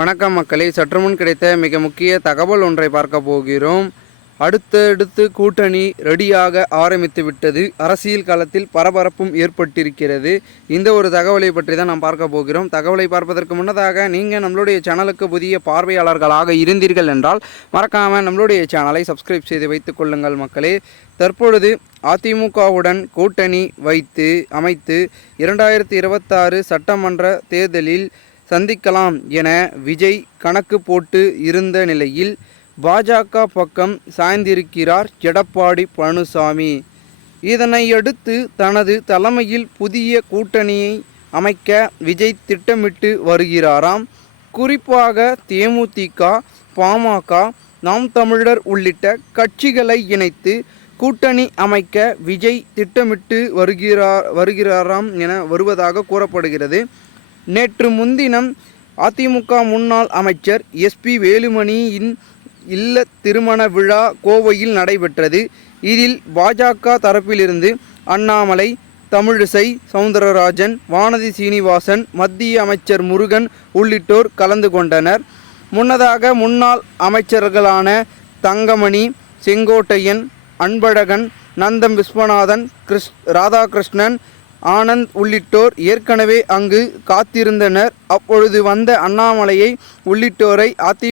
வணக்கம் மக்களே, சற்றுமுன் கிடைத்த மிக முக்கிய தகவல் ஒன்றை பார்க்க போகிறோம். அடுத்தடுத்து கூட்டணி ரெடியாக ஆரம்பித்து விட்டது. அரசியல் காலத்தில் பரபரப்பும் ஏற்பட்டிருக்கிறது. இந்த ஒரு தகவலை பற்றி தான் நாம் பார்க்க போகிறோம். தகவலை பார்ப்பதற்கு முன்னதாக நீங்கள் நம்மளுடைய சேனலுக்கு புதிய பார்வையாளர்களாக இருந்தீர்கள் என்றால் மறக்காமல் நம்மளுடைய சேனலை சப்ஸ்கிரைப் செய்து வைத்துக் கொள்ளுங்கள் மக்களே. தற்பொழுது அதிமுகவுடன் கூட்டணி அமைத்து 2026 சட்டமன்ற தேர்தலில் சந்திக்கலாம் என விஜய் கணக்கு போட்டு இருந்த நிலையில் பாஜக பக்கம் சாய்ந்திருக்கிறார் எடப்பாடி பழனிசாமி. இதனையடுத்து தனது தலைமையில் புதிய கூட்டணியை அமைக்க விஜய் திட்டமிட்டு வருகிறாராம். குறிப்பாக தேமுதிக, பாமக, நாம் தமிழர் உள்ளிட்ட கட்சிகளை இணைத்து கூட்டணி அமைக்க விஜய் திட்டமிட்டு வருகிறாராம் என வருவதாக கூறப்படுகிறது. நேற்று முன்தினம் அதிமுக முன்னாள் அமைச்சர் எஸ்பி வேலுமணியின் இல்ல திருமண விழா கோவையில் நடைபெற்றது. இதில் பாஜக தரப்பிலிருந்து அண்ணாமலை, தமிழிசை சவுந்தரராஜன், வானதி சீனிவாசன், மத்திய அமைச்சர் முருகன் உள்ளிட்டோர் கலந்து கொண்டனர். முன்னதாக முன்னாள் அமைச்சர்களான தங்கமணி, செங்கோட்டையன், அன்பழகன், நந்தம் விஸ்வநாதன், ராதாகிருஷ்ணன், ஆனந்த் உள்ளிட்டோர் ஏற்கனவே அங்கு காத்திருந்தனர். அப்பொழுது வந்த அண்ணாமலையை உள்ளிட்டோரை